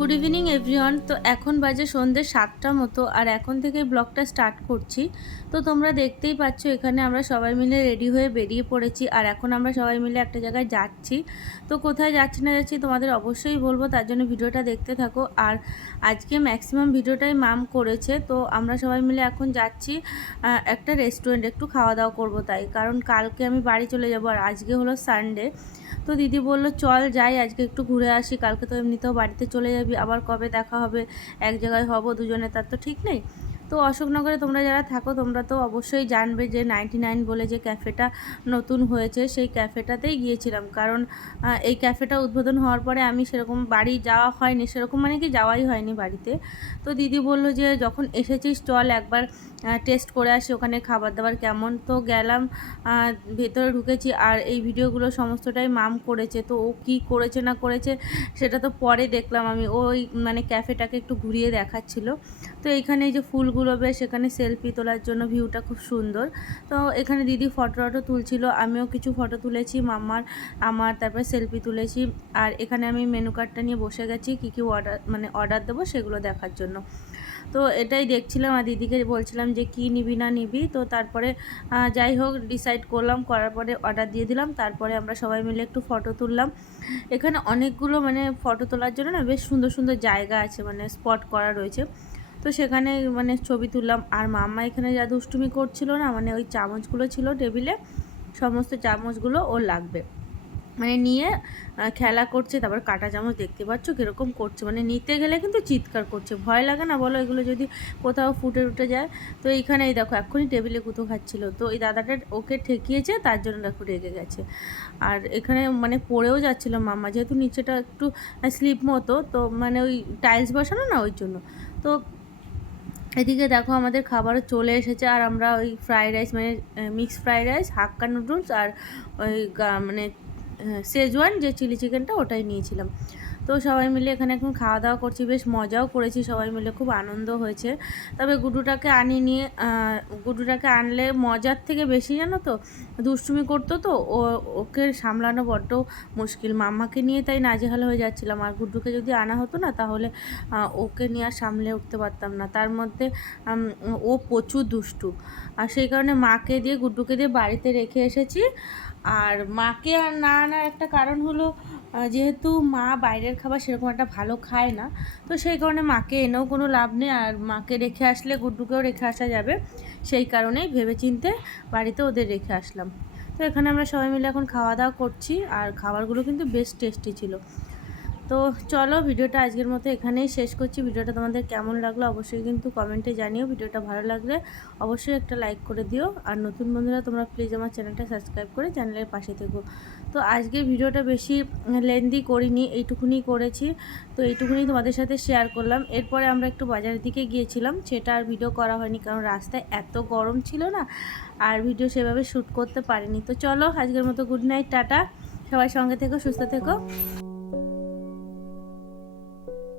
Good evening everyone. তো এখন বাজে সন্ধ্যে 7টা মতো, আর এখন থেকে ব্লগটা স্টার্ট করছি। তো তোমরা দেখতেই পাচ্ছ এখানে আমরা সবাই মিলে রেডি হয়ে বেরিয়ে পড়েছি, আর এখন আমরা সবাই মিলে একটা জায়গায় যাচ্ছি। তো কোথায় যাচ্ছি না যাচ্ছি তোমাদের অবশ্যই বলবো, তার জন্য ভিডিওটা দেখতে থাকো। আর আজকে ম্যাক্সিমাম ভিডিওটাই মাম করেছে। তো আমরা সবাই মিলে এখন যাচ্ছি একটা রেস্টুরেন্ট, একটু খাওয়া দাওয়া করবো তাই, কারণ কালকে আমি বাড়ি চলে যাবো আর আজকে হলো সানডে। তো দিদি বলল চল যাই, আজকে একটু ঘুরে আসি, কালকে তো এমনিতেও বাড়িতে চলে যাবি, আবার কবে দেখা হবে, এক জায়গায় হব দুজনে, তার তো ঠিক নেই। তো অশোকনগরে তোমরা যারা থাকো তোমরা তো অবশ্যই জানবে যে 99 বলে যে ক্যাফেটা নতুন হয়েছে, সেই ক্যাফেটাতেই গিয়েছিলাম। কারণ এই ক্যাফেটা উদ্বোধন হওয়ার পরে আমি সেরকম বাড়ি যাওয়া হয়নি, সেরকম মানে কি যাওয়াই হয়নি বাড়িতে। তো দিদি বলল যে যখন এসেছিস চল একবার টেস্ট করে আসি ওখানে খাবার দাবার কেমন। তো গেলাম, ভেতরে ঢুকেছি, আর এই ভিডিওগুলো সমস্তটাই মাম করেছে। তো ও কী করেছে না করেছে সেটা তো পরে দেখলাম আমি, ওই মানে ক্যাফেটাকে একটু ঘুরিয়ে দেখাচ্ছিল। তো এইখানে এই যে ফুলগুলো বেশ, এখানে সেলফি তোলার জন্য ভিউটা খুব সুন্দর। তো এখানে দিদি ফটো তুলছিল, আমিও কিছু ফটো তুলেছি আমার, তারপরে সেলফি তুলেছি। আর এখানে আমি মেনু কার্ডটা নিয়ে বসে গেছি, কী কী অর্ডার দেবো সেগুলো দেখার জন্য। তো এটাই দেখছিলাম, আর দিদিকে বলছিলাম যে কি নিবি না নিবি। তো তারপরে যাই হোক ডিসাইড করলাম, করার পরে অর্ডার দিয়ে দিলাম। তারপরে আমরা সবাই মিলে একটু ফটো তুললাম। এখানে অনেকগুলো মানে ফটো তোলার জন্য না বেশ সুন্দর সুন্দর জায়গা আছে, মানে স্পট করা রয়েছে। তো সেখানে মানে ছবি তুললাম। আর মাম্মা এখানে যা দুষ্টুমি করছিল না, মানে ওই চামচগুলো ছিল টেবিলে, সমস্ত চামচগুলো ওর লাগবে, মানে নিয়ে খেলা করছে। তারপর কাঁটা চামচ দেখতে পাচ্ছ কীরকম করছে, মানে নিতে গেলে কিন্তু চিৎকার করছে। ভয় লাগে না বলো এগুলো যদি কোথাও ফুটে উঠে যায়? তো এইখানে এই দেখো এক্ষুনি টেবিলে গুঁতো খাচ্ছিল, তো এই দাদাটা ওকে ঠেকিয়েছে, তার জন্য দেখো রেগে গেছে। আর এখানে মানে পড়েও যাচ্ছিলো মাম্মা, যেহেতু নিচেটা একটু স্লিপ মতো, তো মানে ওই টাইলস বসানো না, ওই জন্য। তো এদিকে দেখো আমাদের খাবারও চলে এসেছে, আর আমরা ওই ফ্রাইড রাইস মানে মিক্স ফ্রাইড রাইস, হাক্কা নুডলস, আর ওই মানে শেজওয়ান যে চিলি চিকেনটা ওটাই নিয়েছিলাম। তো সবাই মিলে এখানে এখন খাওয়া দাওয়া করছি, বেশ মজাও করেছি সবাই মিলে, খুব আনন্দ হয়েছে। তবে গুড্ডুটাকে আনিনি, গুড্ডুটাকে আনলে মজার থেকে বেশি জানো তো দুষ্টুমি করতো, তো ওকে সামলানো বড্ড মুশকিল। মাম্মাকে নিয়ে তাই নাজেহাল হয়ে যাচ্ছিলাম, আর গুড্ডুকে যদি আনা হতো না তাহলে ওকে নিয়ে আর সামলে উঠতে পারতাম না। তার মধ্যে ও প্রচুর দুষ্টু, আর সেই কারণে মাকে দিয়ে গুড্ডুকে দিয়ে বাড়িতে রেখে এসেছি। আর মাকে আর না আনার একটা কারণ হলো, যেহেতু মা বাইরের খাবার সেরকম একটা ভালো খায় না, তো সেই কারণে মাকে এনেও কোনো লাভ নেই, আর মাকে রেখে আসলে গুড্ডুকেও রেখে আসা যাবে, সেই কারণেই ভেবেচিন্তে বাড়িতে ওদের রেখে আসলাম। তো এখানে আমরা সবাই মিলে এখন খাওয়া দাওয়া করছি, আর খাবারগুলো কিন্তু বেশ টেস্টি ছিল। তো চলো ভিডিওটা আজকের মতো এখানেই শেষ করছি। ভিডিওটা তোমাদের কেমন লাগলো অবশ্যই কিন্তু কমেন্টে জানিও। ভিডিওটা ভালো লাগলে অবশ্যই একটা লাইক করে দিও, আর নতুন বন্ধুরা তোমরা প্লিজ আমার চ্যানেলটা সাবস্ক্রাইব করে চ্যানেলের পাশে থেকো। তো আজকের ভিডিওটা বেশি লেন্দি করিনি, এইটুকুনি করেছি। তো এইটুকুনি তোমাদের সাথে শেয়ার করলাম। এরপরে আমরা একটু বাজারের দিকে গিয়েছিলাম, সেটা আর ভিডিও করা হয়নি, কারণ রাস্তায় এত গরম ছিল না, আর ভিডিও সেভাবে শ্যুট করতে পারিনি। তো চলো আজকের মতো গুড নাইট, টাটা, সবাই সঙ্গে থেকো, সুস্থ থেকো।